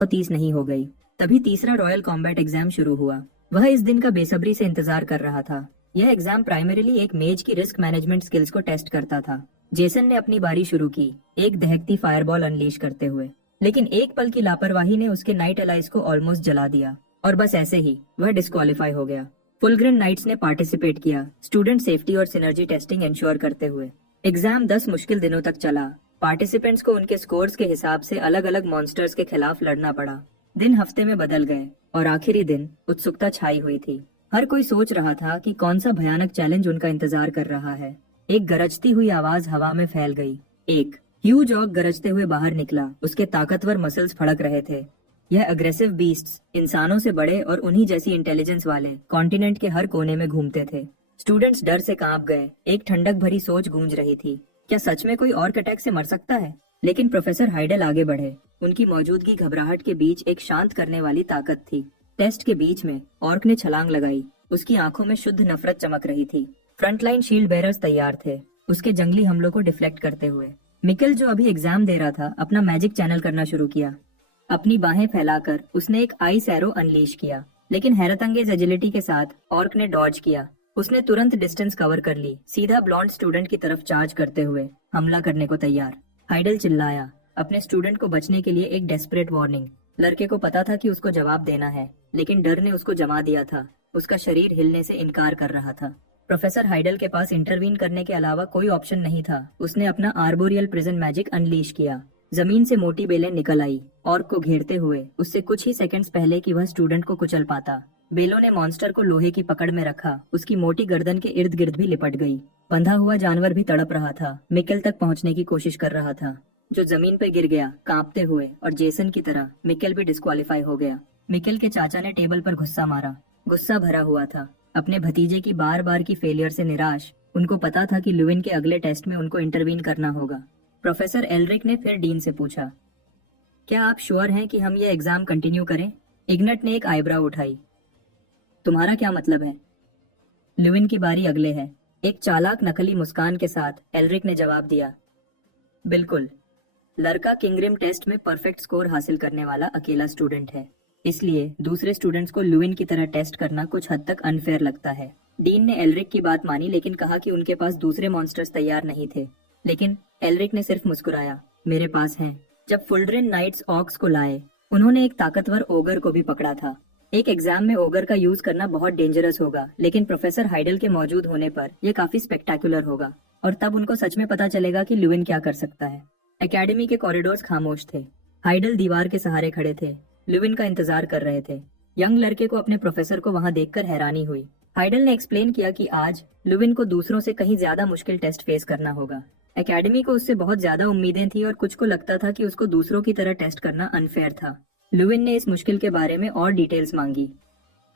30 नहीं हो गई। तभी तीसरा रॉयल कॉम्बैट एग्जाम शुरू हुआ। वह इस दिन का बेसब्री से इंतजार कर रहा था। यह एग्जाम प्राइमरीली एक मेज की रिस्क मैनेजमेंट स्किल्स को टेस्ट करता था। जेसन ने अपनी बारी शुरू की, एक दहकती फायरबॉल अनलीश करते हुए। लेकिन एक पल की लापरवाही ने उसके नाइट एलाइज को ऑलमोस्ट जला दिया, और बस ऐसे ही वह डिस्क्वालीफाई हो गया। फुलग्रेन नाइट्स ने पार्टिसिपेट किया, स्टूडेंट सेफ्टी और सिनर्जी टेस्टिंग इंश्योर करते हुए। एग्जाम 10 मुश्किल दिनों तक चला। पार्टिसिपेंट्स को उनके स्कोर्स के हिसाब से अलग अलग मॉन्स्टर्स के खिलाफ लड़ना पड़ा। दिन हफ्ते में बदल गए और आखिरी दिन उत्सुकता छाई हुई थी। हर कोई सोच रहा था कि कौन सा भयानक चैलेंज उनका इंतजार कर रहा है। एक गरजती हुई आवाज हवा में फैल गई। एक ह्यूज ऑग गरजते हुए बाहर निकला। उसके ताकतवर मसल्स फड़क रहे थे। यह अग्रेसिव बीस्ट्स इंसानों से बड़े और उन्हीं जैसी इंटेलिजेंस वाले कॉन्टिनेंट के हर कोने में घूमते थे। स्टूडेंट्स डर से कांप गए। एक ठंडक भरी सोच गूंज रही थी, क्या सच में कोई ऑर्क अटैक से मर सकता है? लेकिन प्रोफेसर हाइडल आगे बढ़े। उनकी मौजूदगी घबराहट के बीच एक शांत करने वाली ताकत थी। टेस्ट के बीच में ऑर्क ने छलांग लगाई। उसकी आंखों में शुद्ध नफरत चमक रही थी। फ्रंटलाइन शील्ड बेरर्स तैयार थे, उसके जंगली हमलों को डिफ्लेक्ट करते हुए। मिकेल, जो अभी एग्जाम दे रहा था, अपना मैजिक चैनल करना शुरू किया। अपनी बाहें फैलाकर उसने एक आइस एरो अनलीश किया, लेकिन हैरतअंगेज एजिलिटी के साथ ऑर्क ने डॉज किया। उसने तुरंत डिस्टेंस कवर कर ली, सीधा ब्लॉन्ड स्टूडेंट की तरफ चार्ज करते हुए हमला करने को तैयार। हाइडल चिल्लाया, अपने स्टूडेंट को बचने के लिए एक डेस्परेट वार्निंग। लड़के को पता था कि उसको जवाब देना है, लेकिन डर ने उसको जमा दिया था। उसका शरीर हिलने से इनकार कर रहा था। प्रोफेसर हाइडल के पास इंटरवीन करने के अलावा कोई ऑप्शन नहीं था। उसने अपना आर्बोरियल प्रिजन मैजिक अनलीश किया। जमीन से मोटी बेलें निकल आई, ऑर्क को घेरते हुए, उससे कुछ ही सेकंड्स पहले कि वह स्टूडेंट को कुचल पाता। बेलों ने मॉन्स्टर को लोहे की पकड़ में रखा। उसकी मोटी गर्दन के इर्द गिर्द भी लिपट गई। बंधा हुआ जानवर भी तड़प रहा था, मिकेल तक पहुंचने की कोशिश कर रहा था, जो जमीन पे गिर गया कांपते हुए। और जेसन की तरह मिकेल भी डिस्क्वालीफाई हो गया। मिकेल के चाचा ने टेबल पर गुस्सा मारा। गुस्सा भरा हुआ था, अपने भतीजे की बार बार की फेलियर से निराश। उनको पता था कि लुविन के अगले टेस्ट में उनको इंटरवीन करना होगा। प्रोफेसर एल्रिक ने फिर डीन से पूछा, क्या आप श्योर हैं कि हम ये एग्जाम कंटिन्यू करें? इग्नट ने एक आईब्राव उठाई। तुम्हारा क्या मतलब है? लुविन की बारी अगले है, एक चालाक नकली मुस्कान के साथ एल्रिक ने जवाब दिया। बिल्कुल, लड़का किंगरिम टेस्ट में परफेक्ट स्कोर हासिल करने वाला अकेला स्टूडेंट है, इसलिए दूसरे स्टूडेंट्स को लुविन की तरह टेस्ट करना कुछ हद तक अनफेयर लगता है। डीन ने एल्रिक की बात मानी, लेकिन कहा कि उनके पास दूसरे मॉन्स्टर्स तैयार नहीं थे। लेकिन एल्रिक ने सिर्फ मुस्कुराया। मेरे पास हैं। जब फुलड्रेन नाइट्स ऑक्स को लाए, उन्होंने एक ताकतवर ओगर को भी पकड़ा था। एक एग्जाम में ओगर का यूज करना बहुत डेंजरस होगा, लेकिन प्रोफेसर हाइडल के मौजूद होने पर यह काफी स्पेक्टेकुलर होगा, और तब उनको सच में पता चलेगा कि लुविन क्या कर सकता है। एकेडमी के कॉरिडोर्स खामोश थे। हाइडल दीवार के सहारे खड़े थे, लुविन का इंतजार कर रहे थे। यंग लड़के को अपने प्रोफेसर को वहां देखकर हैरानी हुई। हाइडल ने एक्सप्लेन किया कि आज लुविन को दूसरों से कहीं ज्यादा मुश्किल टेस्ट फेस करना होगा। एकेडमी को उससे बहुत ज्यादा उम्मीदें थी और कुछ को लगता था कि उसको दूसरों की तरह टेस्ट करना अनफेयर था। लुविन ने इस मुश्किल के बारे में और डिटेल्स मांगी।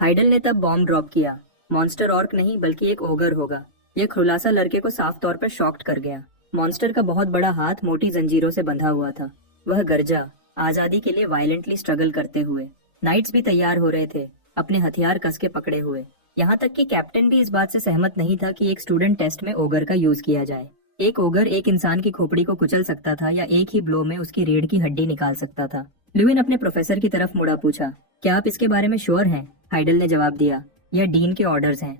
हाइडल ने तब बॉम्ब ड्रॉप किया। मॉन्स्टर ऑर्क नहीं बल्कि एक ओगर होगा। यह खुलासा लड़के को साफ तौर पर शॉक्ड कर गया। मॉन्स्टर का बहुत बड़ा हाथ मोटी जंजीरों से बंधा हुआ था। वह गरजा, आजादी के लिए वायलेंटली स्ट्रगल करते हुए। नाइट्स भी तैयार हो रहे थे, अपने हथियार कस के पकड़े हुए। यहाँ तक कि कैप्टन भी इस बात से सहमत नहीं था कि एक स्टूडेंट टेस्ट में ओगर का यूज किया जाए। एक ओगर एक इंसान की खोपड़ी को कुचल सकता था या एक ही ब्लो में उसकी रीढ़ की हड्डी निकाल सकता था। लुविन अपने प्रोफेसर की तरफ मुड़ा, पूछा, क्या आप इसके बारे में श्योर हैं? हाइडल ने जवाब दिया, यह डीन के ऑर्डर्स हैं।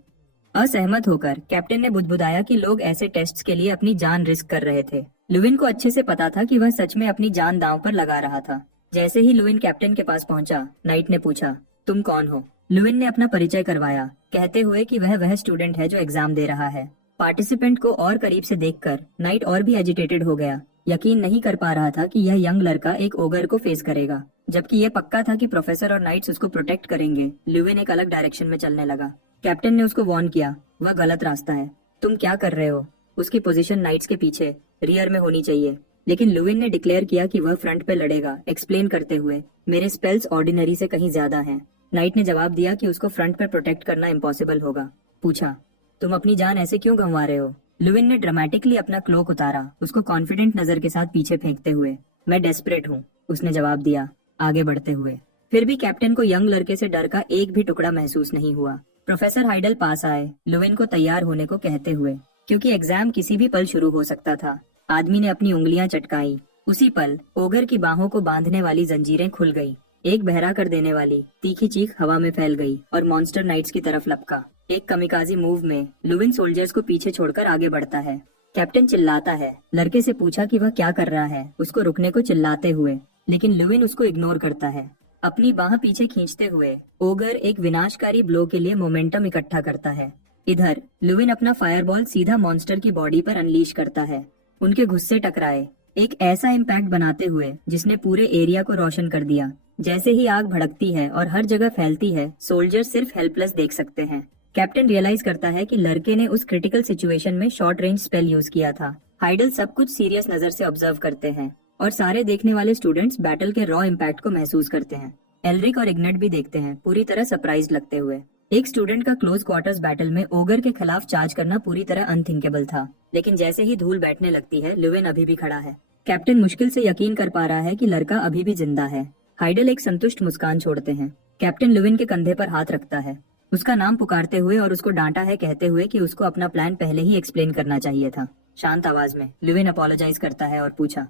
असहमत होकर कैप्टन ने बुदबुदाया कि लोग ऐसे टेस्ट्स के लिए अपनी जान रिस्क कर रहे थे। लुविन को अच्छे से पता था कि वह सच में अपनी जान दांव पर लगा रहा था। जैसे ही लुविन कैप्टन के पास पहुंचा, नाइट ने पूछा, तुम कौन हो? लुविन ने अपना परिचय करवाया, कहते हुए कि वह स्टूडेंट है जो एग्जाम दे रहा है। पार्टिसिपेंट को और करीब से देखकर नाइट और भी एजिटेटेड हो गया। यकीन नहीं कर पा रहा था कि यह यंग लड़का एक ओगर को फेस करेगा, जबकि यह पक्का था कि प्रोफेसर और नाइट्स उसको प्रोटेक्ट करेंगे। लुविन एक अलग डायरेक्शन में चलने लगा। कैप्टन ने उसको वार्न किया, वह गलत रास्ता है। तुम क्या कर रहे हो? उसकी पोजीशन नाइट्स के पीछे रियर में होनी चाहिए। लेकिन लुविन ने डिक्लेयर किया कि वह फ्रंट पे लड़ेगा, एक्सप्लेन करते हुए, मेरे स्पेल्स ऑर्डिनरी से कहीं ज्यादा हैं। नाइट ने जवाब दिया कि उसको फ्रंट पे प्रोटेक्ट करना इम्पॉसिबल होगा। पूछा, तुम अपनी जान ऐसे क्यों गंवा रहे हो? लुविन ने ड्रामेटिकली अपना क्लोक उतारा, उसको कॉन्फिडेंट नजर के साथ पीछे फेंकते हुए। मैं डेस्परेट हूँ, उसने जवाब दिया, आगे बढ़ते हुए। फिर भी कैप्टन को यंग लड़के से डर का एक भी टुकड़ा महसूस नहीं हुआ। प्रोफेसर हाइडल पास आए, लुविन को तैयार होने को कहते हुए, क्योंकि एग्जाम किसी भी पल शुरू हो सकता था। आदमी ने अपनी उंगलियां चटकाई। उसी पल ओगर की बाहों को बांधने वाली जंजीरें खुल गई। एक बहरा कर देने वाली तीखी चीख हवा में फैल गई और मॉन्स्टर नाइट्स की तरफ लपका। एक कमिकाजी मूव में लुविन सोल्जर्स को पीछे छोड़कर आगे बढ़ता है। कैप्टन चिल्लाता है, लड़के से पूछा कि वह क्या कर रहा है, उसको रुकने को चिल्लाते हुए, लेकिन लुविन उसको इग्नोर करता है। अपनी बाह पीछे खींचते हुए ओगर एक विनाशकारी ब्लो के लिए मोमेंटम इकट्ठा करता है। इधर लुविन अपना फायरबॉल सीधा मॉन्स्टर की बॉडी पर अनलीश करता है। उनके गुस्से टकराए, एक ऐसा इम्पैक्ट बनाते हुए जिसने पूरे एरिया को रोशन कर दिया। जैसे ही आग भड़कती है और हर जगह फैलती है, सोल्जर सिर्फ हेल्पलेस देख सकते हैं। कैप्टन रियलाइज करता है कि लड़के ने उस क्रिटिकल सिचुएशन में शॉर्ट रेंज स्पेल यूज किया था। हाइडल सब कुछ सीरियस नजर से ऑब्जर्व करते हैं और सारे देखने वाले स्टूडेंट्स बैटल के रॉ इम्पैक्ट को महसूस करते हैं। एल्रिक और इग्नेट भी देखते हैं, पूरी तरह सरप्राइज लगते हुए। एक स्टूडेंट का क्लोज क्वार्टर्स बैटल में ओगर के खिलाफ चार्ज करना पूरी तरह अनथिंकेबल था, लेकिन जैसे ही धूल बैठने लगती है, लुविन अभी भी खड़ा है। कैप्टन मुश्किल से यकीन कर पा रहा है कि लड़का अभी भी जिंदा है। हाइडल एक संतुष्ट मुस्कान छोड़ते हैं। कैप्टन लुविन के कंधे पर हाथ रखता है, उसका नाम पुकारते हुए और उसको डांटा है, कहते हुए कि उसको अपना प्लान पहले ही एक्सप्लेन करना चाहिए था। शांत आवाज में लुविन अपोलोजाइज करता है और पूछा,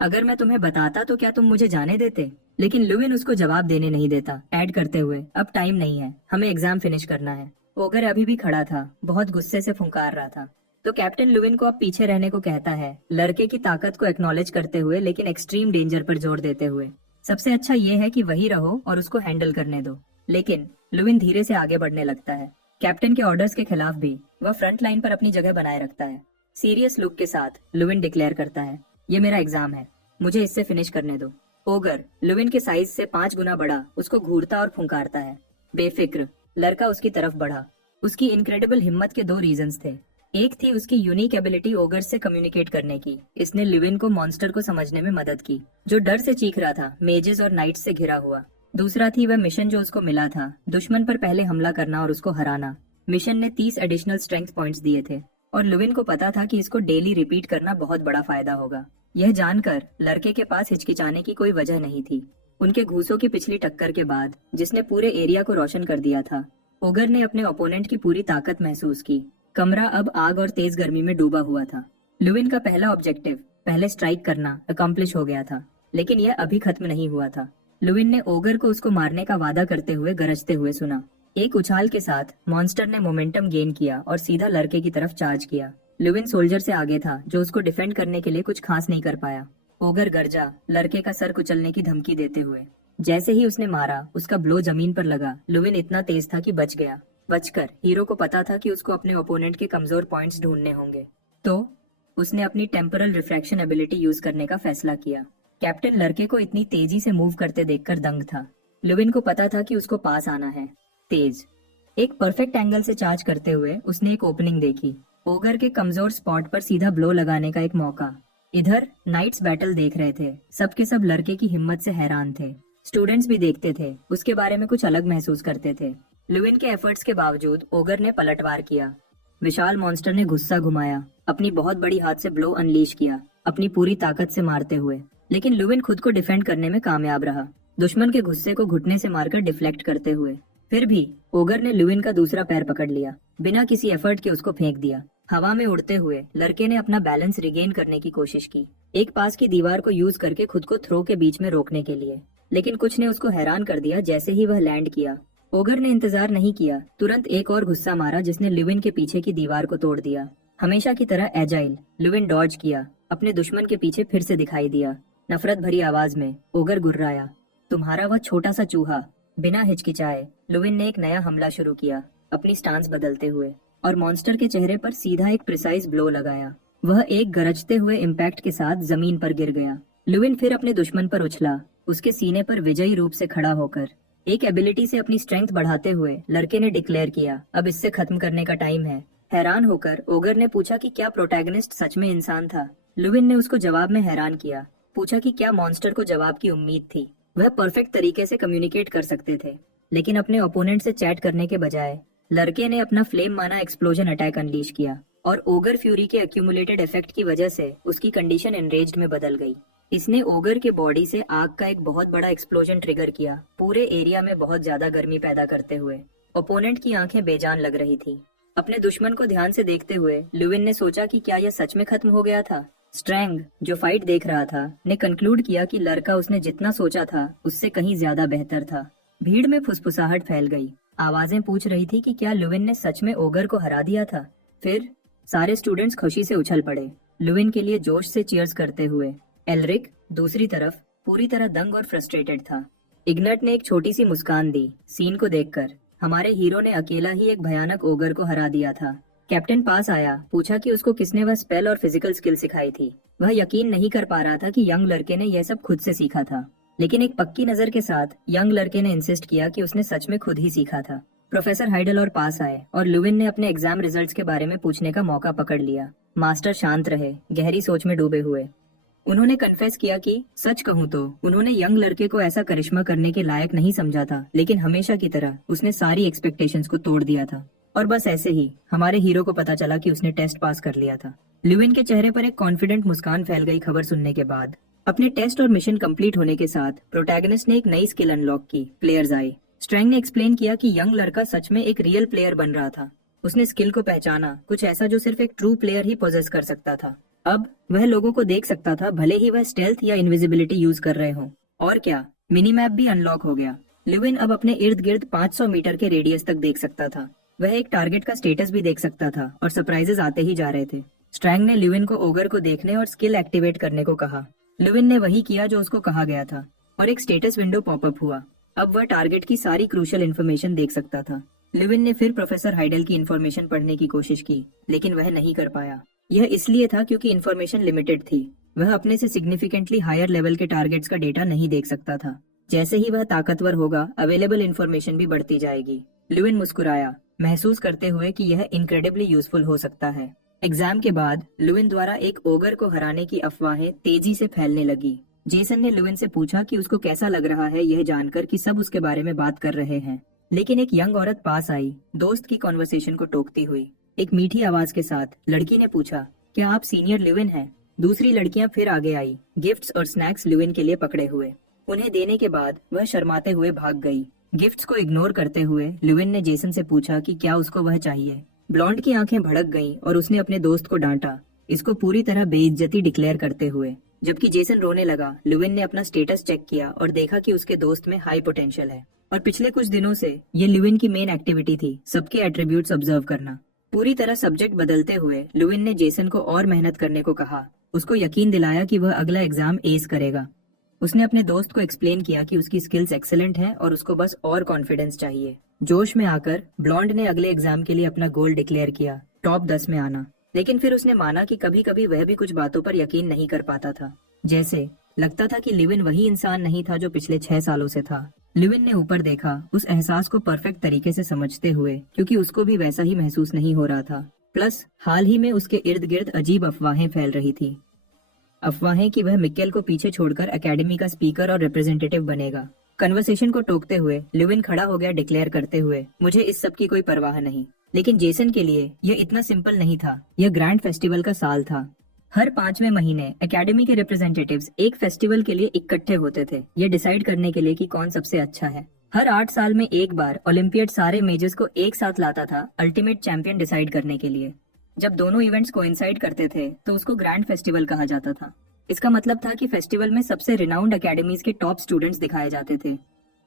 अगर मैं तुम्हें बताता तो क्या तुम मुझे जाने देते? लेकिन लुविन उसको जवाब देने नहीं देता, ऐड करते हुए, अब टाइम नहीं है, हमें एग्जाम फिनिश करना है। ओगर अभी भी खड़ा था, बहुत गुस्से से फुंकार रहा था। तो कैप्टन लुविन को अब पीछे रहने को कहता है, लड़के की ताकत को एक्नॉलेज करते हुए लेकिन एक्सट्रीम डेंजर पर जोर देते हुए। सबसे अच्छा ये है कि वही रहो और उसको हैंडल करने दो। लेकिन लुविन धीरे से आगे बढ़ने लगता है। कैप्टन के ऑर्डर्स के खिलाफ भी वह फ्रंट लाइन पर अपनी जगह बनाए रखता है। सीरियस लुक के साथ लुविन डिक्लेयर करता है, ये मेरा एग्जाम है, मुझे इससे फिनिश करने दो। ओगर लुविन के साइज से 5 गुना बड़ा उसको घूरता और फुंकारता है। बेफिक्र लड़का उसकी तरफ बढ़ा। उसकी इनक्रेडिबल हिम्मत के 2 रीजंस थे। एक थी उसकी यूनिक एबिलिटी ओगर से कम्युनिकेट करने की, इसने लुविन को मॉन्स्टर को समझने में मदद की, जो डर से चीख रहा था, मेजेस और नाइट्स से घिरा हुआ। दूसरा थी वह मिशन जो उसको मिला था, दुश्मन पर पहले हमला करना और उसको हराना। मिशन ने 30 एडिशनल स्ट्रेंथ पॉइंट्स दिए थे और लुविन को पता था कि इसको डेली रिपीट करना बहुत बड़ा फायदा होगा। यह जानकर लड़के के पास हिचकिचाने की कोई वजह नहीं थी। उनके घूसों की पिछली टक्कर के बाद, जिसने पूरे एरिया को रोशन कर दिया था, ओगर ने अपने ओपोनेंट की पूरी ताकत महसूस की। कमरा अब आग और तेज गर्मी में डूबा हुआ था। लुविन का पहला ऑब्जेक्टिव, पहले स्ट्राइक करना, अकम्प्लिश हो गया था, लेकिन यह अभी खत्म नहीं हुआ था। लुविन ने ओगर को उसको मारने का वादा करते हुए गरजते हुए सुना। एक उछाल के साथ मॉन्स्टर ने मोमेंटम गेन किया और सीधा लड़के की तरफ चार्ज किया। लुविन सोल्जर से आगे था, जो उसको डिफेंड करने के लिए कुछ खास नहीं कर पाया। ओगर गरजा, लड़के का सर कुचलने की धमकी देते हुए। जैसे ही उसने मारा, उसका ब्लो जमीन पर लगा। लुविन इतना तेज था कि बच गया। बचकर हीरो को पता था कि उसको अपने ओपोनेंट के कमजोर पॉइंट्स ढूंढने होंगे, तो उसने अपनी टेम्पोरल रिफ्रैक्शन एबिलिटी यूज करने का फैसला किया। कैप्टन लड़के को इतनी तेजी से मूव करते देखकर दंग था। लुविन को पता था कि उसको पास आना है। तेज एक परफेक्ट एंगल से चार्ज करते हुए उसने एक ओपनिंग देखी, ओगर के कमजोर स्पॉट पर सीधा ब्लो लगाने का एक मौका। इधर नाइट्स बैटल देख रहे थे, सबके सब लड़के की हिम्मत से हैरान थे। स्टूडेंट्स भी देखते थे, उसके बारे में कुछ अलग महसूस करते थे। लुविन के एफर्ट्स के बावजूद ओगर ने पलटवार किया। विशाल मॉन्स्टर ने गुस्सा घुमाया, अपनी बहुत बड़ी हाथ से ब्लो अनलीश किया, अपनी पूरी ताकत से मारते हुए। लेकिन लुविन खुद को डिफेंड करने में कामयाब रहा, दुश्मन के गुस्से को घुटने से मारकर डिफ्लेक्ट करते हुए। फिर भी ओगर ने लुविन का दूसरा पैर पकड़ लिया, बिना किसी एफर्ट के उसको फेंक दिया। हवा में उड़ते हुए लड़के ने अपना बैलेंस रिगेन करने की कोशिश की, एक पास की दीवार को यूज करके खुद को थ्रो के बीच में रोकने के लिए, लेकिन कुछ ने उसको हैरान कर दिया। जैसे ही वह लैंड किया, ओगर ने इंतजार नहीं किया, तुरंत एक और गुस्सा मारा जिसने लुविन के पीछे की दीवार को तोड़ दिया। हमेशा की तरह एजाइल लुविन डॉज किया, अपने दुश्मन के पीछे फिर से दिखाई दिया। नफरत भरी आवाज में ओगर गुर्राया, तुम्हारा वह छोटा सा चूहा। बिना हिचकिचाए लुविन ने एक नया हमला शुरू किया, अपनी स्टांस बदलते हुए, और मॉन्स्टर के चेहरे पर सीधा एक प्रिसाइज ब्लो लगाया। वह एक गरजते हुए इम्पैक्ट के साथ जमीन पर गिर गया। लुविन फिर अपने दुश्मन पर उछला, उसके सीने पर विजयी रूप से खड़ा होकर। एक एबिलिटी से अपनी स्ट्रेंथ बढ़ाते हुए लड़के ने डिक्लेयर किया, अब इससे खत्म करने का टाइम है। हैरान होकर ओगर ने पूछा कि क्या प्रोटैगनिस्ट सच में इंसान था। लुविन ने उसको जवाब में हैरान किया, पूछा कि क्या मॉन्स्टर को जवाब की उम्मीद थी। वह परफेक्ट तरीके से कम्युनिकेट कर सकते थे, लेकिन अपने ओपोनेंट से चैट करने के बजाय लड़के ने अपना फ्लेम माना एक्सप्लोजन अटैक अनलीश किया, और ओगर फ्यूरी के एक्यूमुलेटेड इफेक्ट की वजह से उसकी कंडीशन एनरेज्ड में बदल गई। इसने ओगर के बॉडी से आग का एक बहुत बड़ा एक्सप्लोजन ट्रिगर किया, पूरे एरिया में बहुत ज्यादा गर्मी पैदा करते हुए। ओपोनेंट की आंखें बेजान लग रही थी। अपने दुश्मन को ध्यान से देखते हुए लुविन ने सोचा कि क्या यह सच में खत्म हो गया था। स्ट्रैंग, जो फाइट देख रहा था, ने कंक्लूड किया कि लड़का उसने जितना सोचा था उससे कहीं ज्यादा बेहतर था। भीड़ में फुसफुसाहट फैल गई। आवाजें पूछ रही थी कि क्या लुविन ने सच में ओगर को हरा दिया था। फिर सारे स्टूडेंट्स खुशी से उछल पड़े, लुविन के लिए जोश से चीयर्स करते हुए। एल्रिक दूसरी तरफ पूरी तरह दंग और फ्रस्ट्रेटेड था। इग्नट ने एक छोटी सी मुस्कान दी सीन को देखकर। हमारे हीरो ने अकेला ही एक भयानक ओगर को हरा दिया था। कैप्टन पास आया, पूछा कि उसको किसने वह स्पेल और फिजिकल स्किल सिखाई थी। वह यकीन नहीं कर पा रहा था कि यंग लड़के ने यह सब खुद से सीखा था, लेकिन एक पक्की नजर के साथ यंग लड़के ने इंसिस्ट किया कि उसने सच में खुद ही सीखा था। प्रोफेसर हाइडल और पास आए और लुविन ने अपने एग्जाम रिजल्ट्स के बारे में पूछने का मौका पकड़ लिया। मास्टर शांत रहे, गहरी सोच में डूबे हुए। उन्होंने कन्फेस किया कि सच कहूँ तो उन्होंने यंग लड़के को ऐसा करिश्मा करने के लायक नहीं समझा था, लेकिन हमेशा की तरह उसने सारी एक्सपेक्टेशंस को तोड़ दिया था। और बस ऐसे ही हमारे हीरो को पता चला कि उसने टेस्ट पास कर लिया था। लुविन के चेहरे पर एक कॉन्फिडेंट मुस्कान फैल गई खबर सुनने के बाद। अपने टेस्ट और मिशन कंप्लीट होने के साथ प्रोटैगनिस्ट ने एक नई स्किल अनलॉक की, प्लेयर्स आई। स्ट्रैंग ने एक्सप्लेन किया कि यंग लड़का सच में एक रियल प्लेयर बन रहा था। उसने स्किल को पहचाना, कुछ ऐसा जो सिर्फ एक ट्रू प्लेयर ही पोजेस कर सकता था। अब वह लोगों को देख सकता था, भले ही वह स्टेल्थ या इनविजिबिलिटी यूज कर रहे हो। और क्या, मिनी मैप भी अनलॉक हो गया। लुविन अब अपने इर्द गिर्द 500 मीटर के रेडियस तक देख सकता था। वह एक टारगेट का स्टेटस भी देख सकता था और सरप्राइजेस आते ही जा रहे थे। स्ट्रैंग ने लुविन को ओगर को देखने और स्किल एक्टिवेट करने को कहा। लुविन ने वही किया जो उसको कहा गया था और एक स्टेटस विंडो पॉपअप हुआ। अब वह टारगेट की सारी क्रूशियल इन्फॉर्मेशन देख सकता था। लुविन ने फिर प्रोफेसर हाइडल की इन्फॉर्मेशन पढ़ने की कोशिश की, लेकिन वह नहीं कर पाया। यह इसलिए था क्योंकि इन्फॉर्मेशन लिमिटेड थी। वह अपने से सिग्निफिकेंटली हायर लेवल के टारगेट्स का डेटा नहीं देख सकता था। जैसे ही वह ताकतवर होगा, अवेलेबल इन्फॉर्मेशन भी बढ़ती जाएगी। लुविन मुस्कुराया, महसूस करते हुए कि यह इनक्रेडिबली यूजफुल हो सकता है। एग्जाम के बाद लुविन द्वारा एक ओगर को हराने की अफवाहें तेजी से फैलने लगी। जेसन ने लुविन से पूछा कि उसको कैसा लग रहा है यह जानकर कि सब उसके बारे में बात कर रहे हैं। लेकिन एक यंग औरत पास आई, दोस्त की कॉन्वर्सेशन को टोकती हुई। एक मीठी आवाज के साथ लड़की ने पूछा, क्या आप सीनियर लुविन हैं? दूसरी लड़कियां फिर आगे आई, गिफ्ट्स और स्नैक्स लुविन के लिए पकड़े हुए। उन्हें देने के बाद वह शर्माते हुए भाग गई। गिफ्ट्स को इग्नोर करते हुए लुविन ने जेसन से पूछा कि क्या उसको वह चाहिए। ब्लॉन्ड की आंखें भड़क गईं और उसने अपने दोस्त को डांटा, इसको पूरी तरह बेइज्जती डिक्लेयर करते हुए। जबकि जेसन रोने लगा, लुविन ने अपना स्टेटस चेक किया और देखा कि उसके दोस्त में हाई पोटेंशियल है। और पिछले कुछ दिनों से ये लुविन की मेन एक्टिविटी थी, सबके एट्रीब्यूट्स ऑब्जर्व करना। पूरी तरह सब्जेक्ट बदलते हुए लुविन ने जेसन को और मेहनत करने को कहा। उसको यकीन दिलाया कि वह अगला एग्जाम एस करेगा। उसने अपने दोस्त को एक्सप्लेन किया कि उसकी स्किल्स एक्सेलेंट हैं और उसको बस और कॉन्फिडेंस चाहिए। जोश में आकर ब्लॉन्ड ने अगले एग्जाम के लिए अपना गोल डिक्लेयर किया, टॉप 10 में आना। लेकिन फिर उसने माना कि कभी कभी वह भी कुछ बातों पर यकीन नहीं कर पाता था। जैसे लगता था कि लुविन वही इंसान नहीं था जो पिछले 6 सालों से था। लुविन ने ऊपर देखा, उस एहसास को परफेक्ट तरीके से समझते हुए, क्योंकि उसको भी वैसा ही महसूस नहीं हो रहा था। प्लस हाल ही में उसके इर्द गिर्द अजीब अफवाहें फैल रही थी। अफवाहें कि वह मिक्केल को पीछे छोड़कर एकेडमी का स्पीकर और रिप्रेजेंटेटिव बनेगा। कन्वर्सेशन को टोकते हुए लुविन खड़ा हो गया, डिक्लेयर करते हुए, मुझे इस सब की कोई परवाह नहीं। लेकिन जेसन के लिए यह इतना सिंपल नहीं था। यह ग्रैंड फेस्टिवल का साल था। हर 5वें महीने एकेडमी के रिप्रेजेंटेटिव्स एक फेस्टिवल के लिए इकट्ठे होते थे, ये डिसाइड करने के लिए कि कौन सबसे अच्छा है। हर 8 साल में एक बार ओलंपियाड सारे मेजर्स को एक साथ लाता था, अल्टीमेट चैंपियन डिसाइड करने के लिए। जब दोनों इवेंट्स कोइंसाइड करते थे तो उसको ग्रैंड फेस्टिवल कहा जाता था। इसका मतलब था कि फेस्टिवल में सबसे रिनाउंड एकेडमीज के टॉप स्टूडेंट्स दिखाए जाते थे।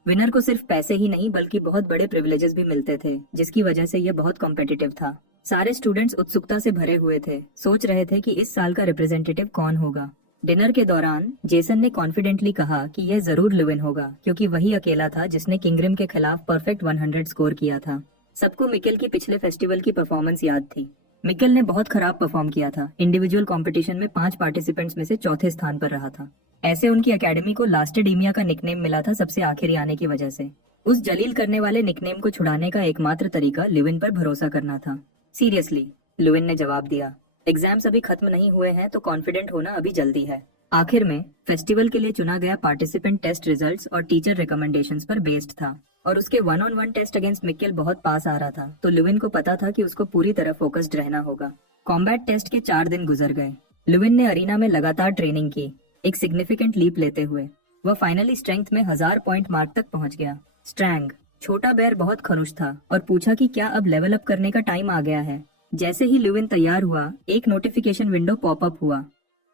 विनर को सिर्फ पैसे ही नहीं बल्कि बहुत बड़े प्रिविलेजेस भी मिलते थे, जिसकी वजह से यह बहुत कॉम्पिटिटिव था। सारे स्टूडेंट्स उत्सुकता से भरे हुए थे, सोच रहे थे कि इस साल का रिप्रेजेंटेटिव कौन होगा। डिनर के दौरान जेसन ने कॉन्फिडेंटली कहा कि यह जरूर लुविन होगा, क्योंकि वही अकेला था जिसने किंगरिम के खिलाफ परफेक्ट 100 स्कोर किया था। सबको मिकेल की पिछले फेस्टिवल की परफॉर्मेंस याद थी। मिकेल ने बहुत खराब परफॉर्म किया था। इंडिविजुअल कंपटीशन में 5 पार्टिसिपेंट्स में से चौथे स्थान पर रहा था। ऐसे उनकी एकेडमी को लास्टेडेमिया का निकनेम मिला था, सबसे आखिरी आने की वजह से। उस जलील करने वाले निकनेम को छुड़ाने का एकमात्र तरीका लुविन पर भरोसा करना था। सीरियसली, लुविन ने जवाब दिया, एग्जाम्स अभी खत्म नहीं हुए हैं तो कॉन्फिडेंट होना अभी जल्दी है। आखिर में फेस्टिवल के लिए चुना गया पार्टिसिपेंट टेस्ट रिजल्ट्स और टीचर रिकमेंडेशंस पर बेस्ड था, और उसके 1-on-1 टेस्ट अगेंस्ट मिकेल बहुत पास आ रहा था, तो लुविन को पता था कि उसको पूरी तरह फोकस्ड रहना होगा। कॉम्बैट टेस्ट के 4 दिन गुजर गए। लुविन ने अरीना में लगातार ट्रेनिंग की, एक सिग्निफिकेंट लीप लेते हुए। वह फाइनली स्ट्रेंथ में 1000 पॉइंट मार्क तक पहुंच गया। स्ट्रैंग, छोटा बेर, बहुत खनुश था और पूछा कि क्या अब लेवल अप करने का टाइम आ गया है। जैसे ही लुविन तैयार हुआ, एक नोटिफिकेशन विंडो पॉपअप हुआ।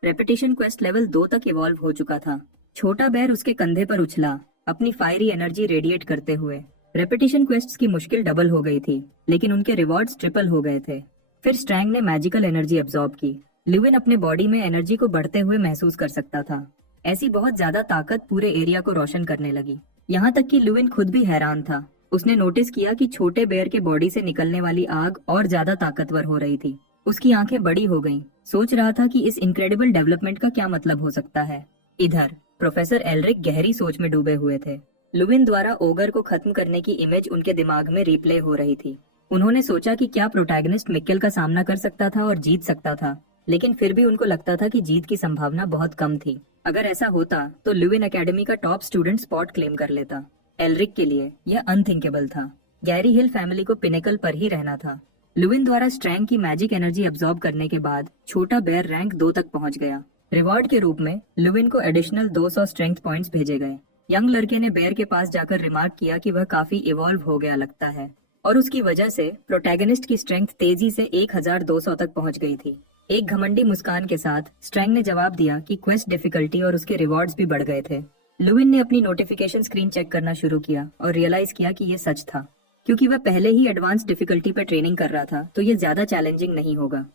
रेपिटेशन क्वेस्ट लेवल 2 तक इवॉल्व हो चुका था। छोटा बेर उसके कंधे पर उछला, अपनी फायरी एनर्जी रेडिएट करते हुए। रेपिटेशन क्वेस्ट्स की मुश्किल डबल हो गई थी, लेकिन उनके रिवॉर्ड्स ट्रिपल हो गए थे। फिर स्ट्रैंग ने मैजिकल एनर्जी अब्सॉर्ब की। ल्यूविन अपने बॉडी में एनर्जी को बढ़ते हुए महसूस कर सकता था। ऐसी बहुत ज्यादा ताकत पूरे एरिया को रोशन करने लगी। यहाँ तक कि ल्यूविन खुद भी हैरान था। उसने नोटिस किया कि छोटे बेर के बॉडी से निकलने वाली आग और ज्यादा ताकतवर हो रही थी। उसकी आंखें बड़ी हो गईं। सोच रहा था कि इस इनक्रेडिबल डेवलपमेंट का क्या मतलब हो सकता है। इधर प्रोफेसर एल्रिक गहरी सोच में डूबे हुए थे। ल्यूविन द्वारा ओगर को खत्म करने की इमेज उनके दिमाग में रिप्ले हो रही थी। उन्होंने सोचा कि क्या प्रोटैगनिस्ट मिक्केल का सामना कर सकता था और जीत सकता था, लेकिन फिर भी उनको लगता था कि जीत की संभावना बहुत कम थी। अगर ऐसा होता तो ल्यूविन एकेडमी का टॉप स्टूडेंट स्पॉट क्लेम कर लेता। एल्रिक के लिए यह अनथिंकेबल था। गैरी हिल फैमिली को पिनेकल पर ही रहना था। ल्यूविन द्वारा स्ट्रैंग की मैजिक एनर्जी अब्सॉर्ब करने के बाद छोटा बेर रैंक 2 तक पहुंच गया। रिवॉर्ड के रूप में ल्यूविन को एडिशनल 200 स्ट्रेंथ पॉइंट्स भेजे गए। यंग लड़के ने बेर के पास जाकर रिमार्क किया कि वह काफी इवॉल्व हो गया लगता है, और उसकी वजह से प्रोटैगनिस्ट की स्ट्रेंथ तेजी से 1200 तक पहुंच गई थी। एक घमंडी मुस्कान के साथ स्ट्रैंग ने जवाब दिया कि क्वेस्ट डिफिकल्टी और उसके रिवॉर्ड्स भी बढ़ गए थे। ल्यूविन ने अपनी नोटिफिकेशन स्क्रीन चेक करना शुरू किया और रियलाइज किया कि ये सच था। क्योंकि वह पहले ही एडवांस डिफिकल्टी पर ट्रेनिंग कर रहा था, तो ये ज्यादा चैलेंजिंग नहीं होगा।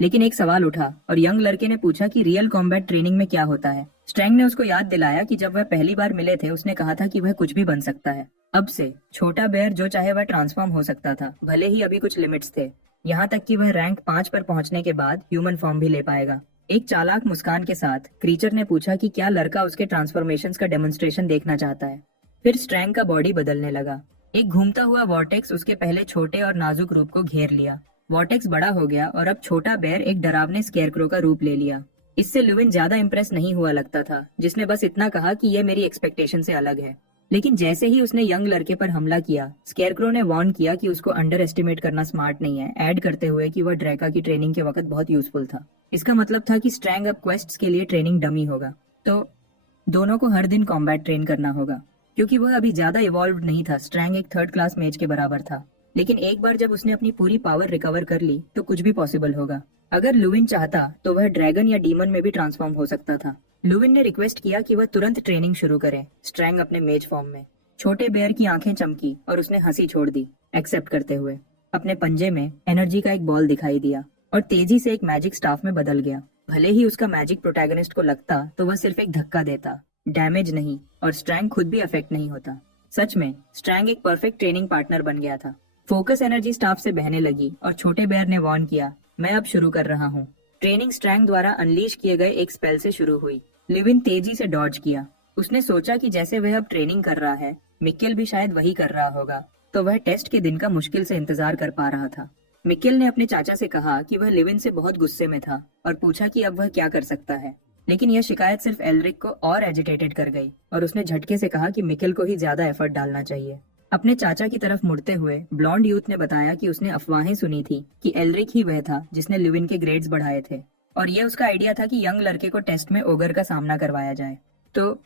लेकिन एक सवाल उठा और यंग लड़के ने पूछा कि रियल कॉम्बैट ट्रेनिंग में क्या होता है। स्ट्रैंग ने उसको याद दिलाया कि जब वह पहली बार मिले थे उसने कहा था कि वह कुछ भी बन सकता है। अब से छोटा बेर जो चाहे वह ट्रांसफॉर्म हो सकता था, भले ही अभी कुछ लिमिट्स थे। यहाँ तक कि वह रैंक 5 पर पहुंचने के बाद ह्यूमन फॉर्म भी ले पाएगा। एक चालाक मुस्कान के साथ क्रीचर ने पूछा कि क्या लड़का उसके ट्रांसफॉर्मेशंस का डेमोन्स्ट्रेशन देखना चाहता है। फिर स्ट्रैंग का बॉडी बदलने लगा। एक घूमता हुआ वॉर्टेक्स उसके पहले छोटे और नाजुक रूप को घेर लिया। वॉर्टेक्स बड़ा हो गया और अब छोटा बेर एक डरावने स्केयरक्रो का रूप ले लिया। इससे ल्यूविन ज्यादा इंप्रेस नहीं हुआ लगता था, जिसने बस इतना कहा कि यह मेरी एक्सपेक्टेशन से अलग है। लेकिन जैसे ही उसने यंग लड़के पर हमला किया, स्केयरक्रो ने वार्न किया कि उसको अंडर एस्टिमेट करना स्मार्ट नहीं है, ऐड करते हुए कि वह ड्रैका की ट्रेनिंग के वक्त बहुत यूजफुल था। इसका मतलब था कि स्ट्रैंग अब क्वेस्ट्स के लिए ट्रेनिंग डमी होगा, तो दोनों को हर दिन कॉम्बैट ट्रेन करना होगा। क्योंकि वह अभी ज्यादा इवॉल्व नहीं था, स्ट्रैंग एक 3rd क्लास मेज के बराबर था। लेकिन एक बार जब उसने अपनी पूरी पावर रिकवर कर ली तो कुछ भी पॉसिबल होगा। अगर ल्यूविन चाहता तो वह ड्रैगन या डीमन में भी ट्रांसफॉर्म हो सकता था। ल्यूविन ने रिक्वेस्ट किया कि वह तुरंत ट्रेनिंग शुरू करे। स्ट्रैंग अपने मेज फॉर्म में। छोटे बेयर की आंखें चमकी और उसने हंसी छोड़ दी, एक्सेप्ट करते हुए। अपने पंजे में एनर्जी का एक बॉल दिखाई दिया और तेजी से एक मैजिक स्टाफ में बदल गया। भले ही उसका मैजिक प्रोटैगनिस्ट को लगता तो वह सिर्फ एक धक्का देता, डैमेज नहीं, और स्ट्रैंग खुद भी अफेक्ट नहीं होता। सच में स्ट्रैंग एक परफेक्ट ट्रेनिंग पार्टनर बन गया था। फोकस एनर्जी स्टाफ से बहने लगी और छोटे बेयर ने वार्न किया, मैं अब शुरू कर रहा हूँ। ट्रेनिंग स्ट्रैंग द्वारा अनलीश किए गए एक स्पेल से शुरू हुई। ल्यूविन तेजी से डॉज किया। उसने सोचा कि जैसे वह अब ट्रेनिंग कर रहा है, मिक्केल भी शायद वही कर रहा होगा, तो वह टेस्ट के दिन का मुश्किल से इंतजार कर पा रहा था। मिक्केल ने अपने चाचा से कहा कि वह ल्यूविन से बहुत गुस्से में था और पूछा कि अब वह क्या कर सकता है। लेकिन यह शिकायत सिर्फ एल्रिक को और एजिटेटेड कर गई और उसने झटके से कहा कि मिक्केल को ही ज्यादा एफर्ट डालना चाहिए। अपने चाचा की तरफ मुड़ते हुए ब्लॉन्ड यूथ ने बताया कि उसने अफवाहें सुनी थी कि एल्रिक ही वह था जिसने ल्यूविन के ग्रेड्स बढ़ाए थे, और यह उसका आइडिया था कि यंग लड़के को टेस्ट में ओगर का सामना करवाया जाए। तो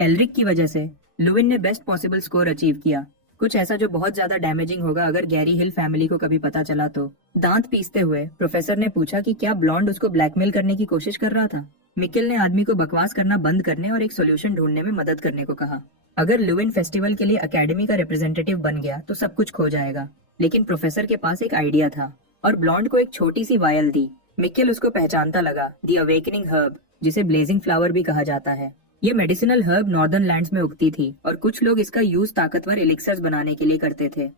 एल्रिक की वजह से ल्यूविन ने बेस्ट पॉसिबल स्कोर अचीव किया, कुछ ऐसा जो बहुत ज्यादा डैमेजिंग होगा अगर गैरी हिल फैमिली को कभी पता चला तो। दांत पीसते हुए प्रोफेसर ने पूछा कि क्या ब्लॉन्ड उसको ब्लैकमेल करने की कोशिश कर रहा था। मिक्केल ने आदमी को बकवास करना बंद करने और एक सोल्यूशन ढूंढने में मदद करने को कहा। अगर ल्यूविन फेस्टिवल के लिए एकेडमी का रिप्रेजेंटेटिव बन गया तो सब कुछ खो जाएगा, लेकिन प्रोफेसर के पास एक आइडिया था और ब्लॉन्ड को एक छोटी सी वायल दी। मिक्केल उसको पहचानता लगा, द अवेकनिंग हर्ब, जिसे ब्लेजिंग फ्लावर भी कहा जाता है। ये मेडिसिनल हर्ब नॉर्दर्न लैंड्स में उगती थी और कुछ लोग इसका यूज ताकतवर एलिक्सर्स बनाने के लिए करते थे।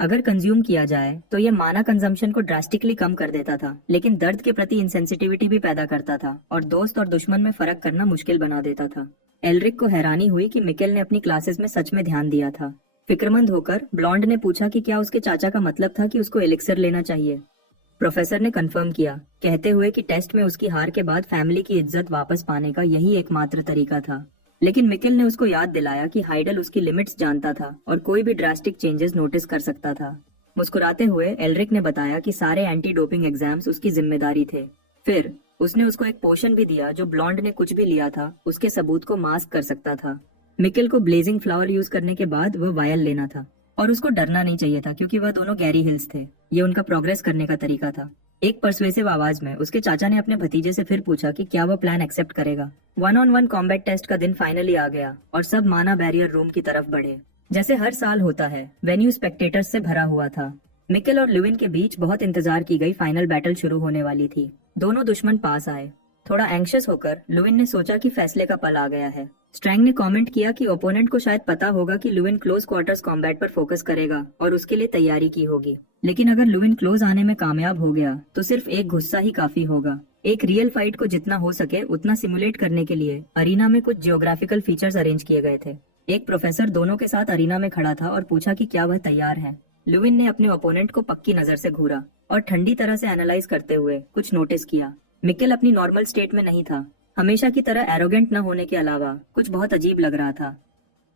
अगर कंज्यूम किया जाए तो ये माना कंजम्पशन को ड्रास्टिकली कम कर देता था, लेकिन दर्द के प्रति इंसेंसिटिविटी भी पैदा करता था और दोस्त और दुश्मन में फर्क करना मुश्किल बना देता था। एल्रिक को हैरानी हुई कि मिकेल ने अपनी क्लासेस में सच में ध्यान दिया था। फिक्रमंद होकर ब्लॉन्ड ने पूछा कि क्या उसके चाचा का मतलब था कि उसको एलिक्सर लेना चाहिए। प्रोफेसर ने कंफर्म किया, कहते हुए कि टेस्ट में उसकी हार के बाद फैमिली की इज्जत वापस पाने का यही एकमात्र तरीका था। लेकिन मिकेल ने उसको याद दिलाया कि हाइडल उसकी लिमिट्स जानता था और कोई भी ड्रास्टिक चेंजेस नोटिस कर सकता था। मुस्कुराते हुए एल्रिक ने बताया कि सारे एंटी डोपिंग एग्जाम्स उसकी जिम्मेदारी थे। फिर उसने उसको एक पोशन भी दिया जो ब्लॉन्ड ने कुछ भी लिया था उसके सबूत को मास्क कर सकता था। मिकेल को ब्लेजिंग फ्लावर यूज करने के बाद वह वायल लेना था और उसको डरना नहीं चाहिए था क्योंकि वह दोनों गैरी हिल्स थे। ये उनका प्रोग्रेस करने का तरीका था। एक परसुएसिव आवाज में उसके चाचा ने अपने भतीजे से फिर पूछा कि क्या वह प्लान एक्सेप्ट करेगा। 1-on-1 कॉम्बैट टेस्ट का दिन फाइनली आ गया और सब माना बैरियर रूम की तरफ बढ़े। जैसे हर साल होता है, वेन्यू स्पेक्टेटर्स से भरा हुआ था। मिकेल और लुविन के बीच बहुत इंतजार की गई फाइनल बैटल शुरू होने वाली थी। दोनों दुश्मन पास आए। थोड़ा एंग्शियस होकर लुविन ने सोचा कि फैसले का पल आ गया है। स्ट्रैंग ने कमेंट किया कि ओपोनेंट को शायद पता होगा कि लुविन क्लोज क्वार्टर्स कॉम्बैट पर फोकस करेगा और उसके लिए तैयारी की होगी। लेकिन अगर लुविन क्लोज आने में कामयाब हो गया तो सिर्फ एक गुस्सा ही काफी होगा। एक रियल फाइट को जितना हो सके उतना सिमुलेट करने के लिए अरीना में कुछ जियोग्राफिकल फीचर्स अरेंज किए गए थे। एक प्रोफेसर दोनों के साथ अरीना में खड़ा था और पूछा कि क्या वह तैयार है। लुविन ने अपने ओपोनेंट को पक्की नजर से घूरा और ठंडी तरह से एनालाइज करते हुए कुछ नोटिस किया। मिकेल अपनी नॉर्मल स्टेट में नहीं था। हमेशा की तरह एरोगेंट न होने के अलावा कुछ बहुत अजीब लग रहा था।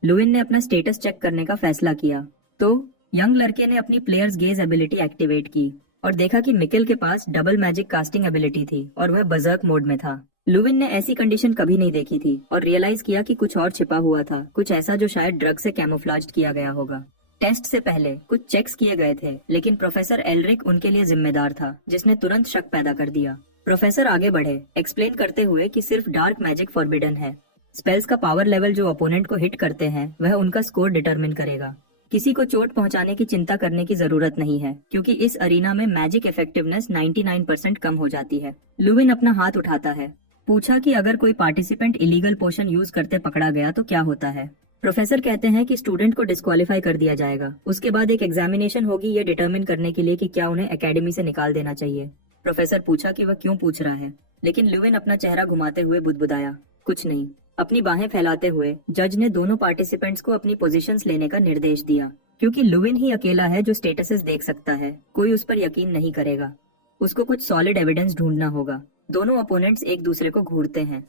लुविन ने अपना स्टेटस चेक करने का फैसला किया तो यंग लड़के ने अपनी प्लेयर्स गेज एबिलिटी एक्टिवेट की और देखा कि मिकेल के पास डबल मैजिक कास्टिंग एबिलिटी थी और वह बजर्क मोड में था। लुविन ने ऐसी कंडीशन कभी नहीं देखी थी और रियलाइज किया कि कुछ और छिपा हुआ था, कुछ ऐसा जो शायद ड्रग से कैमोफ्लेज किया गया होगा। टेस्ट से पहले कुछ चेक्स किए गए थे, लेकिन प्रोफेसर एल्रिक उनके लिए जिम्मेदार था, जिसने तुरंत शक पैदा कर दिया। प्रोफेसर आगे बढ़े, एक्सप्लेन करते हुए कि सिर्फ डार्क मैजिक फॉरबिडन है। स्पेल्स का पावर लेवल जो ओपोनेंट को हिट करते हैं वह उनका स्कोर डिटरमिन करेगा। किसी को चोट पहुंचाने की चिंता करने की जरूरत नहीं है, क्योंकि इस अरीना में मैजिक इफेक्टिवनेस 99% कम हो जाती है। लुविन अपना हाथ उठाता है, पूछा कि अगर कोई पार्टिसिपेंट इलीगल पोशन यूज करते पकड़ा गया तो क्या होता है। प्रोफेसर कहते हैं कि स्टूडेंट को डिस्क्वालीफाई कर दिया जाएगा। उसके बाद एक एग्जामिनेशन होगी ये डिटरमिन करने के लिए कि क्या उन्हें एकेडमी से निकाल देना चाहिए। प्रोफेसर पूछा कि वह क्यों पूछ रहा है, लेकिन लुविन अपना चेहरा घुमाते हुए बुदबुदाया, कुछ नहीं। अपनी बाहें फैलाते हुए जज ने दोनों पार्टिसिपेंट्स को अपनी पोजीशंस लेने का निर्देश दिया। क्योंकि लुविन ही अकेला है जो स्टेटसेस देख सकता है, कोई उस पर यकीन नहीं करेगा। उसको कुछ सॉलिड एविडेंस ढूंढना होगा। दोनों अपोनेंट्स एक दूसरे को घूरते हैं।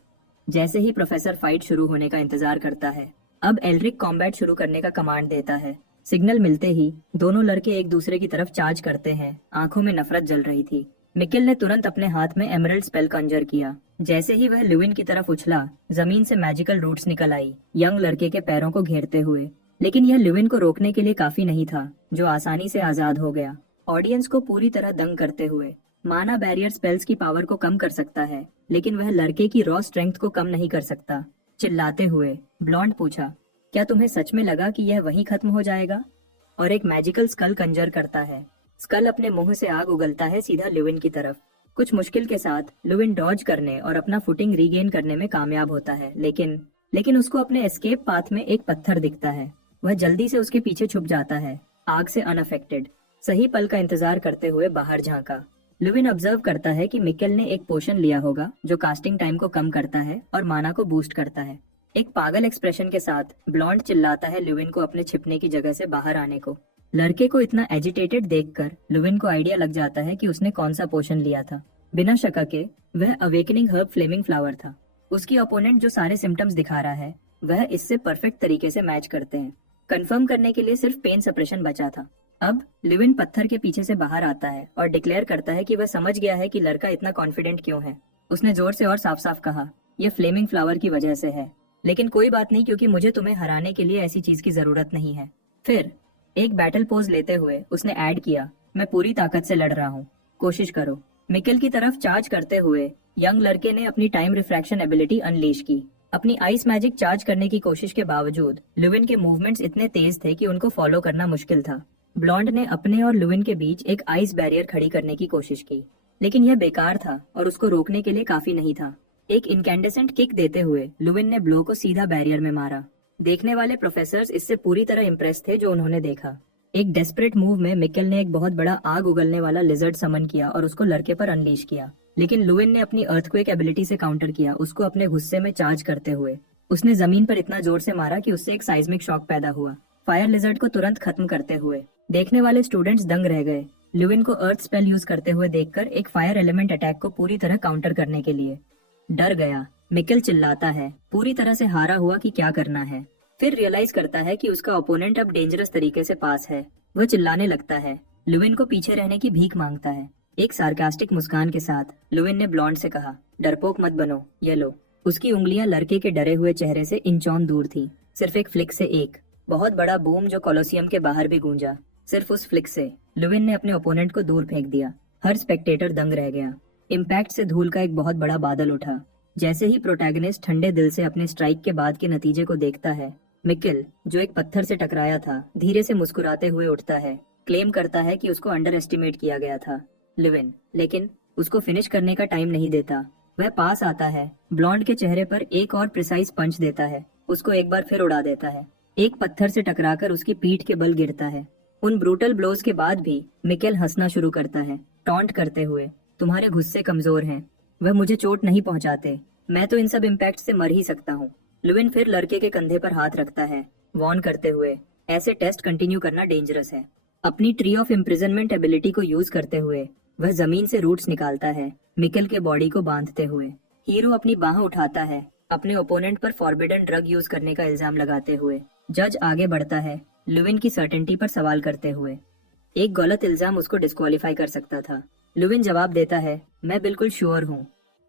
जैसे ही प्रोफेसर फाइट शुरू होने का इंतजार करता है, अब एल्रिक कॉम्बैट शुरू करने का कमांड देता है। सिग्नल मिलते ही दोनों लड़के एक दूसरे की तरफ चार्ज करते हैं। आंखों में नफरत जल रही थी। मिकेल ने तुरंत अपने हाथ में एमरल्ड स्पेल कंजर किया। जैसे ही वह लुविन की तरफ उछला, जमीन से मैजिकल रूट्स निकल आई, यंग लड़के के पैरों को घेरते हुए। लेकिन यह लुविन को रोकने के लिए काफी नहीं था, जो आसानी से आजाद हो गया, ऑडियंस को पूरी तरह दंग करते हुए। माना बैरियर स्पेल्स की पावर को कम कर सकता है, लेकिन वह लड़के की रॉ स्ट्रेंथ को कम नहीं कर सकता। चिल्लाते हुए ब्लॉन्ड पूछा, क्या तुम्हें सच में लगा कि यह वहीं खत्म हो जाएगा? और एक मैजिकल स्कल कंजर करता है। स्कल अपने मुंह से आग उगलता है सीधा लुविन की तरफ। कुछ मुश्किल के साथ लुविन डॉज करने और अपना फुटिंग रीगेन करने में कामयाब होता है, लेकिन उसको अपने एस्केप पाथ में एक पत्थर दिखता है। वह जल्दी से उसके पीछे छुप जाता है, आग से अनअफेक्टेड। सही पल का इंतजार करते हुए बाहर झांका। लुविन ऑब्जर्व करता है कि मिकेल ने एक पोशन लिया होगा जो कास्टिंग टाइम को कम करता है और माना को बूस्ट करता है। एक पागल एक्सप्रेशन के साथ ब्लॉन्ड चिल्लाता है लुविन को अपने छिपने की जगह से बाहर आने को। लड़के को इतना एजिटेटेड देखकर लुविन को आइडिया लग जाता है कि उसने कौन सा पोशन लिया था। बिना शक के वह अवेकनिंग हर्ब फ्लेमिंग फ्लावर था। उसकी ओपोनेंट जो सारे सिम्टम्स दिखा रहा है वह इससे परफेक्ट तरीके से मैच करते हैं। कंफर्म करने के लिए सिर्फ पेन सप्रेशन बचा था। अब लुविन पत्थर के पीछे से बाहर आता है और डिक्लेयर करता है कि वह समझ गया है कि लड़का इतना कॉन्फिडेंट क्यों है। उसने जोर से और साफ साफ कहा, यह फ्लेमिंग फ्लावर की वजह से है, लेकिन कोई बात नहीं, क्योंकि मुझे तुम्हें हराने के लिए ऐसी चीज की जरूरत नहीं है। फिर एक बैटल पोज लेते हुए उसने ऐड किया, मैं पूरी ताकत से लड़ रहा हूँ, कोशिश करो। मिकेल की तरफ चार्ज करते हुए यंग लड़के ने अपनी टाइम रिफ्रैक्शन एबिलिटी अनलीश की। अपनी आइस मैजिक चार्ज करने की कोशिश के बावजूद लुविन के मूवमेंट्स इतने तेज थे कि उनको फॉलो करना मुश्किल था। ब्लॉन्ड ने अपने और लुविन के बीच एक आइस बैरियर खड़ी करने की कोशिश की, लेकिन यह बेकार था और उसको रोकने के लिए काफी नहीं था। एक इनकैंडेसेंट किक देते हुए लुविन ने ब्लो को सीधा बैरियर में मारा। देखने वाले प्रोफेसर्स इससे पूरी तरह इम्प्रेस थे जो उन्होंने देखा। एक डेस्परेट मूव में मिकेल ने एक बहुत बड़ा आग उगलने वाला लिजर्ड समन किया और उसको लड़के पर अनलीश किया, लेकिन लुविन ने अपनी अर्थक्वेक एबिलिटी से काउंटर किया, उसको अपने गुस्से में चार्ज करते हुए। उसने जमीन पर इतना जोर से मारा कि उससे एक साइज्मिक शॉक पैदा हुआ, फायर लिजर्ड को तुरंत खत्म करते हुए। देखने वाले स्टूडेंट्स दंग रह गए, लुविन को अर्थ स्पेल यूज करते हुए देखकर एक फायर एलिमेंट अटैक को पूरी तरह काउंटर करने के लिए। डर गया, मिकेल चिल्लाता है, पूरी तरह से हारा हुआ कि क्या करना है। फिर रियलाइज करता है कि उसका ओपोनेंट अब डेंजरस तरीके से पास है। वह चिल्लाने लगता है, लुविन को पीछे रहने की भीख मांगता है। एक सार्कास्टिक मुस्कान के साथ लुविन ने ब्लॉन्ड से कहा, डरपोक मत बनो, ये लो। उसकी उंगलियां लड़के के डरे हुए चेहरे से इंचौन दूर थी। सिर्फ एक फ्लिक से एक बहुत बड़ा बूम जो कोलोसियम के बाहर भी गूंजा। सिर्फ उस फ्लिक से लुविन ने अपने ओपोनेंट को दूर फेंक दिया। हर स्पेक्टेटर दंग रह गया। इम्पैक्ट से धूल का एक बहुत बड़ा बादल उठा। जैसे ही प्रोटैगनिस्ट ठंडे दिल से अपने स्ट्राइक के बाद के नतीजे को देखता है, मिकेल, जो एक पत्थर से टकराया था, धीरे से मुस्कुराते हुए उठता है, क्लेम करता है कि उसको अंडर एस्टिमेट किया गया था। लिविन लेकिन उसको फिनिश करने का टाइम नहीं देता। वह पास आता है, ब्लॉन्ड के चेहरे पर एक और प्रिसाइज पंच देता है, उसको एक बार फिर उड़ा देता है। एक पत्थर से टकराकर उसकी पीठ के बल गिरता है। उन ब्रूटल ब्लोज के बाद भी मिकेल हंसना शुरू करता है, टॉन्ट करते हुए, तुम्हारे गुस्से कमजोर हैं, वह मुझे चोट नहीं पहुंचाते, मैं तो इन सब इम्पैक्ट से मर ही सकता हूँ। लुविन फिर लड़के के कंधे पर हाथ रखता है, वॉर्न करते हुए, ऐसे टेस्ट कंटिन्यू करना डेंजरस है। अपनी ट्री ऑफ इम्प्रिजनमेंट एबिलिटी को यूज करते हुए वह जमीन से रूट्स निकालता है, मिकेल के बॉडी को बांधते हुए। हीरो अपनी बाह उठाता है, अपने ओपोनेंट पर फॉरबिडन ड्रग यूज करने का इल्जाम लगाते हुए। जज आगे बढ़ता है, लुविन की सर्टेनिटी पर सवाल करते हुए। एक गलत इल्जाम उसको डिस्क्वालीफाई कर सकता था। लुविन जवाब देता है, मैं बिल्कुल श्योर हूँ।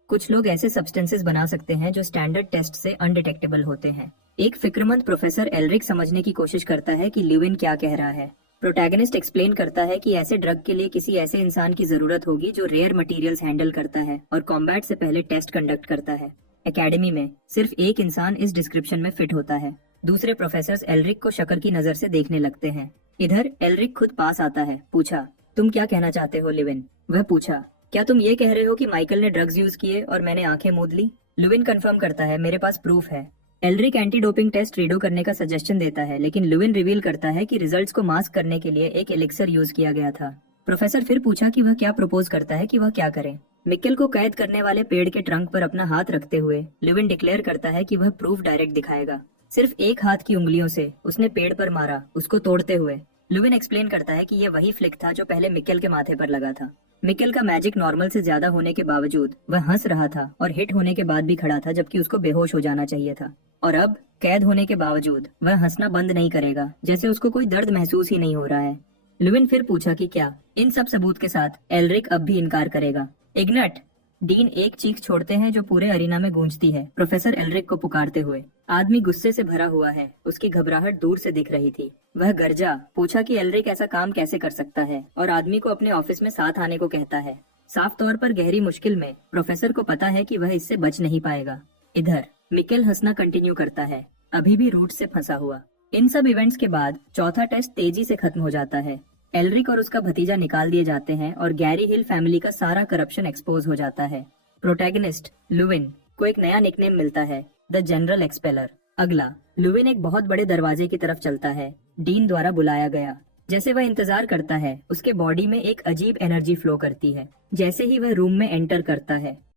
कुछ लोग ऐसे सब्सटेंसेस बना सकते हैं जो स्टैंडर्ड टेस्ट से अनडिटेक्टेबल होते हैं। एक फिक्रमंद प्रोफेसर एल्रिक समझने की कोशिश करता है कि लुविन क्या कह रहा है। प्रोटैगनिस्ट एक्सप्लेन करता है कि ऐसे ड्रग के लिए किसी ऐसे इंसान की जरूरत होगी जो रेयर मटेरियल्स हैंडल करता है और कॉम्बैट से पहले टेस्ट कंडक्ट करता है। एकेडमी में सिर्फ एक इंसान इस डिस्क्रिप्शन में फिट होता है। दूसरे प्रोफेसर्स एल्रिक को शक्कर की नजर से देखने लगते हैं। इधर एल्रिक खुद पास आता है, पूछा, तुम क्या कहना चाहते हो लिविन? वह पूछा, क्या तुम ये कह रहे हो कि माइकल ने ड्रग्स यूज किए और मैंने आंखें मूंद ली? लुविन कंफर्म करता है, मेरे पास प्रूफ है। Elric anti doping test redo करने का सजेशन देता है, लेकिन लुविन रिवील करता है कि रिजल्ट्स को मास्क करने के लिए एक एलिक्सर यूज किया गया था। प्रोफेसर फिर पूछा कि वह क्या प्रपोज करता है कि वह क्या करे। मिकेल को कैद करने वाले पेड़ के ट्रंक पर अपना हाथ रखते हुए लुविन डिक्लेयर करता है कि वह प्रूफ डायरेक्ट दिखाएगा। सिर्फ एक हाथ की उंगलियों से उसने पेड़ पर मारा, उसको तोड़ते हुए। लुविन एक्सप्लेन करता है कि यह वही फ्लिक था जो पहले मिकेल के माथे पर लगा था। मिकेल का मैजिक नॉर्मल से ज्यादा होने के बावजूद वह हंस रहा था और हिट होने के बाद भी खड़ा था, जबकि उसको बेहोश हो जाना चाहिए था। और अब कैद होने के बावजूद वह हंसना बंद नहीं करेगा, जैसे उसको कोई दर्द महसूस ही नहीं हो रहा है। लुविन फिर पूछा कि क्या इन सब सबूत के साथ एल्रिक अब भी इनकार करेगा? इग्नट! डीन एक चीख छोड़ते हैं जो पूरे अरीना में गूंजती है, प्रोफेसर एल्रिक को पुकारते हुए। आदमी गुस्से से भरा हुआ है, उसकी घबराहट दूर से दिख रही थी। वह गर्जा, पूछा कि एल्रिक ऐसा काम कैसे कर सकता है और आदमी को अपने ऑफिस में साथ आने को कहता है। साफ तौर पर गहरी मुश्किल में प्रोफेसर को पता है कि वह इससे बच नहीं पाएगा। इधर मिकेल हंसना कंटिन्यू करता है, अभी भी रूट से फंसा हुआ। इन सब इवेंट्स के बाद चौथा टेस्ट तेजी से खत्म हो जाता है। एल्रिक और उसका भतीजा निकाल दिए जाते हैं और गैरी हिल फैमिली का सारा करप्शन एक्सपोज हो जाता है। प्रोटैगनिस्ट लुविन को एक नया निकनेम मिलता है, द जनरल एक्सपेलर। अगला, लुविन एक बहुत बड़े दरवाजे की तरफ चलता है, डीन द्वारा बुलाया गया। जैसे वह इंतजार करता है, उसके बॉडी में एक अजीब एनर्जी फ्लो करती है। जैसे ही वह रूम में एंटर करता है,